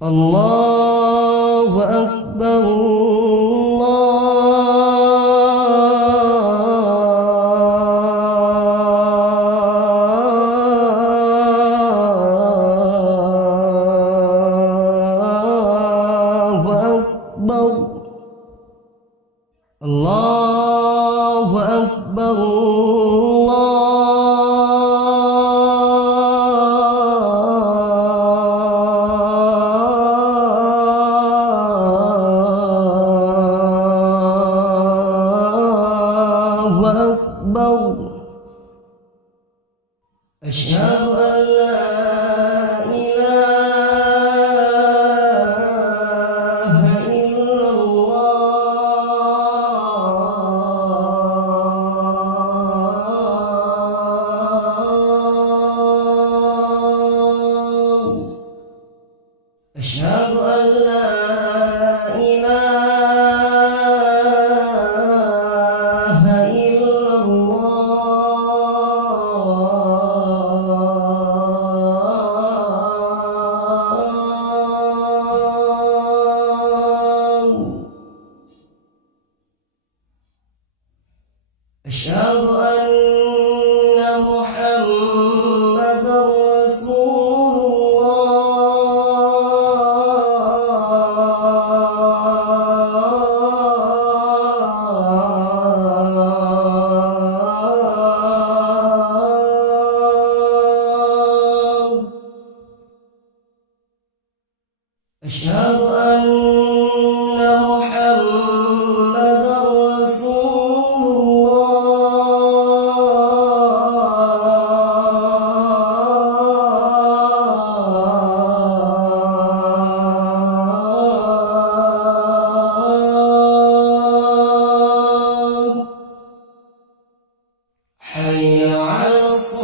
Allahu Akbar, Allahu Akbar, Allahu Akbar, Asyhadu an la ilaha illallah. Asyhadu an la ilaha illallah. Asyhadu anna Muhammadar Rasulullah. Asyhadu anna Muhammadar Rasulullah. Hayya 'alas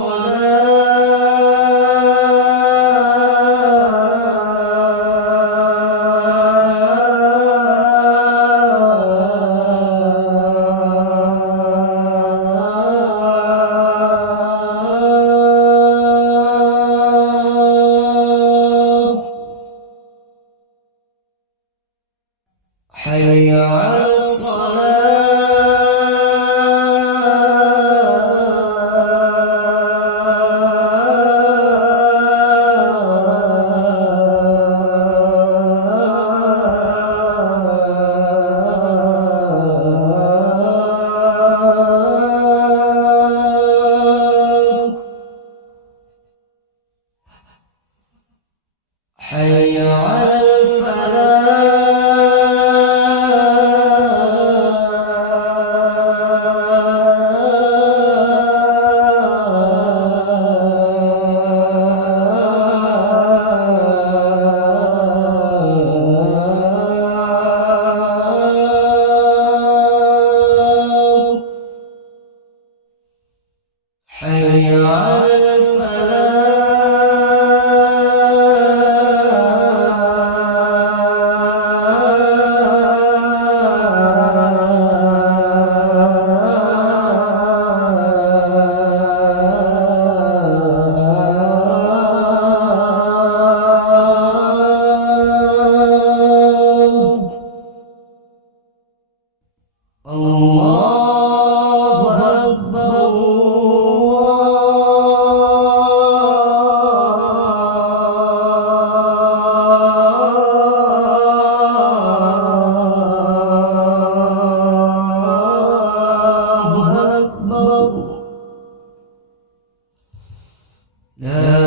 Hayya 'alas Hayya 'alal falah. Hayya 'alal Allahu Akbar, Allahu Akbar. La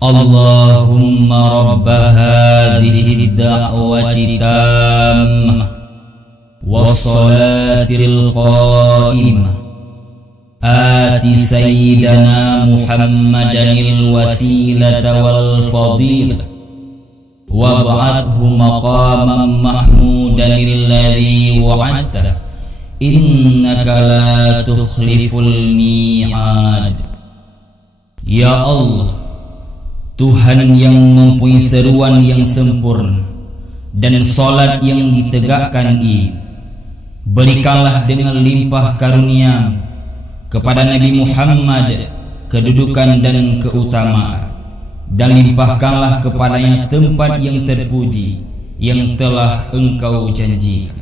Allahumma rabba hadhihi ad-da'wati tammah was-salatil qa'imah ati sayyidana Muhammadanil wasilata wal fadilah wab'athu maqaman mahmudan alladhi wa'adta innaka la tukhliful mi'ad. Ya Allah, Tuhan yang mempunyai seruan yang sempurna dan solat yang ditegakkan ini, berikanlah dengan limpah karunia kepada Nabi Muhammad kedudukan dan keutamaan, dan limpahkanlah kepadanya tempat yang terpuji yang telah Engkau janjikan.